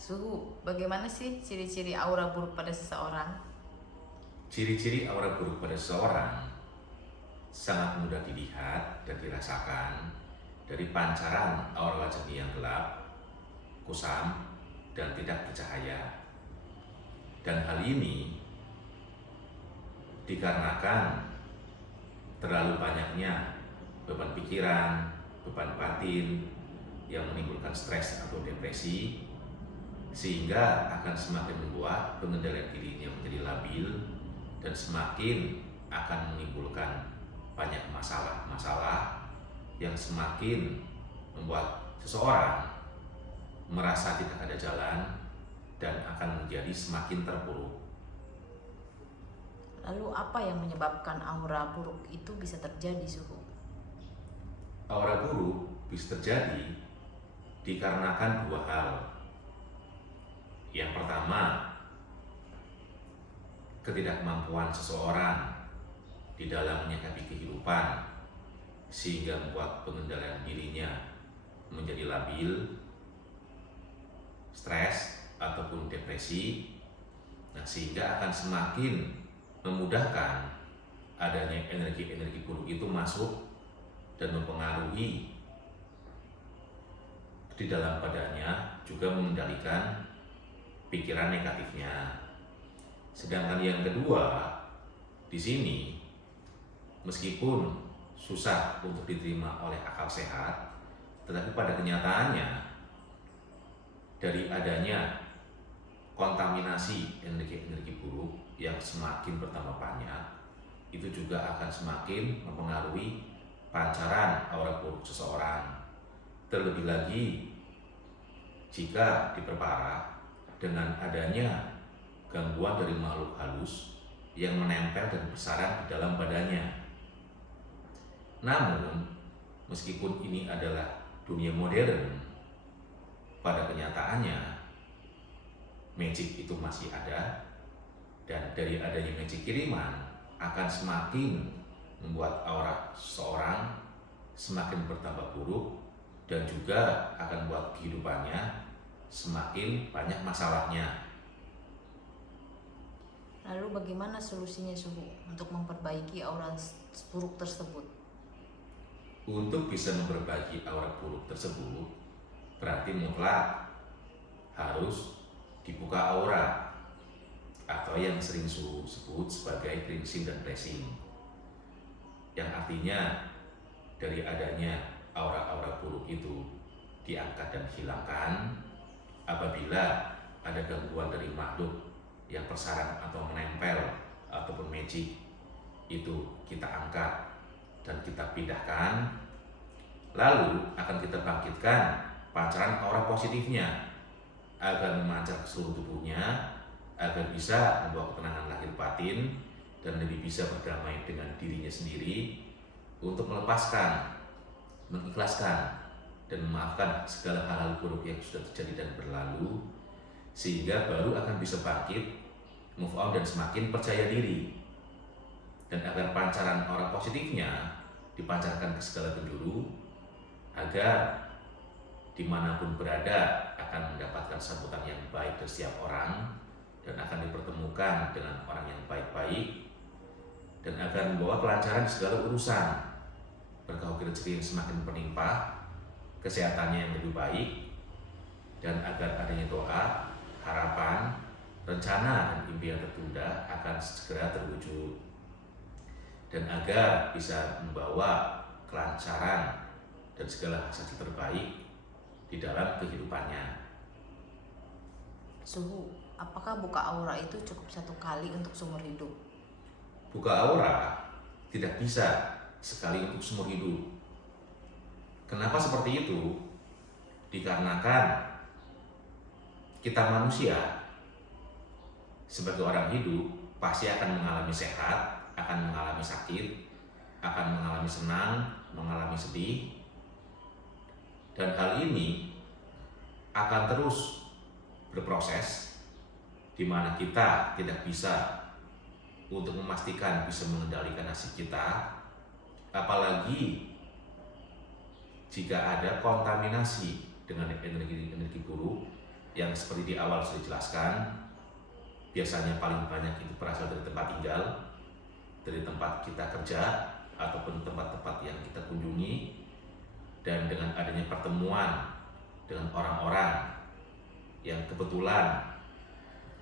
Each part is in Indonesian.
Suhu, bagaimana sih ciri-ciri aura buruk pada seseorang? Ciri-ciri aura buruk pada seseorang sangat mudah dilihat dan dirasakan dari pancaran aura wajahnya yang gelap, kusam, dan tidak bercahaya. Dan hal ini dikarenakan terlalu banyaknya beban pikiran, beban batin yang menimbulkan stres atau depresi, sehingga akan semakin membuat pengendalian dirinya menjadi labil dan semakin akan menimbulkan banyak masalah-masalah yang semakin membuat seseorang merasa tidak ada jalan dan akan menjadi semakin terpuruk. Lalu apa yang menyebabkan aura buruk itu bisa terjadi, Suhu? Aura buruk bisa terjadi dikarenakan dua hal. Yang pertama, ketidakmampuan seseorang di dalam menyikapi kehidupan sehingga membuat pengendalian dirinya menjadi labil, stres ataupun depresi. Nah, sehingga akan semakin memudahkan adanya energi-energi buruk itu masuk dan mempengaruhi di dalam badannya, juga mengendalikan pikiran negatifnya. Sedangkan yang kedua, di sini meskipun susah untuk diterima oleh akal sehat, tetapi pada kenyataannya dari adanya kontaminasi energi-energi buruk yang semakin bertambah banyak, itu juga akan semakin mempengaruhi pancaran aura buruk seseorang. Terlebih lagi jika diperparah dengan adanya gangguan dari makhluk halus yang menempel dan bersarang di dalam badannya. Namun, meskipun ini adalah dunia modern, pada kenyataannya magic itu masih ada, dan dari adanya magic kiriman akan semakin membuat aura seseorang semakin bertambah buruk dan juga akan membuat kehidupannya semakin banyak masalahnya. Lalu bagaimana solusinya, Suhu, untuk memperbaiki aura buruk tersebut? Untuk bisa memperbaiki aura buruk tersebut, berarti mutlak harus dibuka aura, atau yang sering Suhu sebut sebagai cleansing dan blessing, yang artinya dari adanya aura-aura buruk itu diangkat dan hilangkan. Apabila ada gangguan dari makhluk yang bersarang atau menempel ataupun magic, itu kita angkat dan kita pindahkan, lalu akan kita bangkitkan pancaran aura positifnya agar memancar ke seluruh tubuhnya, agar bisa membawa ketenangan lahir batin dan lebih bisa berdamai dengan dirinya sendiri untuk melepaskan, mengikhlaskan, dan memaafkan segala hal-hal buruk yang sudah terjadi dan berlalu, sehingga baru akan bisa bangkit, move on, dan semakin percaya diri. Dan agar pancaran aura positifnya dipancarkan ke segala penjuru, agar dimanapun berada akan mendapatkan sambutan yang baik dari setiap orang, dan akan dipertemukan dengan orang yang baik-baik, dan agar membawa kelancaran di segala urusan, berkah rezeki yang semakin berlimpah, kesehatannya yang lebih baik, dan agar adanya doa, harapan, rencana, dan impian tertunda akan segera terwujud, dan agar bisa membawa kelancaran dan segala hasil terbaik di dalam kehidupannya. Suhu, apakah buka aura itu cukup satu kali untuk seumur hidup? Buka aura tidak bisa sekali untuk seumur hidup. Kenapa seperti itu? Dikarenakan kita manusia sebagai orang hidup pasti akan mengalami sehat, akan mengalami sakit, akan mengalami senang, mengalami sedih, dan hal ini akan terus berproses, di mana kita tidak bisa untuk memastikan bisa mengendalikan nasib kita, apalagi jika ada kontaminasi dengan energi-energi buruk yang seperti di awal sudah dijelaskan, biasanya paling banyak itu berasal dari tempat tinggal, dari tempat kita kerja, ataupun tempat-tempat yang kita kunjungi. Dan dengan adanya pertemuan dengan orang-orang yang kebetulan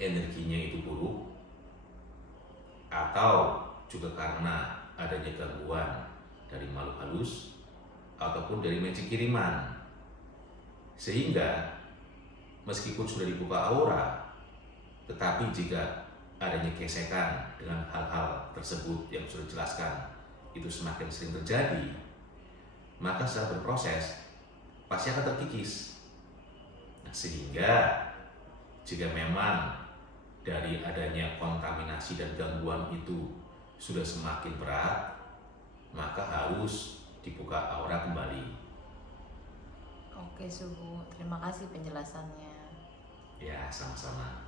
energinya itu buruk, atau juga karena adanya gangguan dari makhluk halus ataupun dari magic kiriman, sehingga meskipun sudah dibuka aura, tetapi jika adanya gesekan dengan hal-hal tersebut yang sudah dijelaskan itu semakin sering terjadi, maka setelah berproses pasti akan terkikis. Nah, sehingga jika memang dari adanya kontaminasi dan gangguan itu sudah semakin berat, maka harus dibuka aura kembali. Oke Suhu, terima kasih penjelasannya. Ya, sama-sama.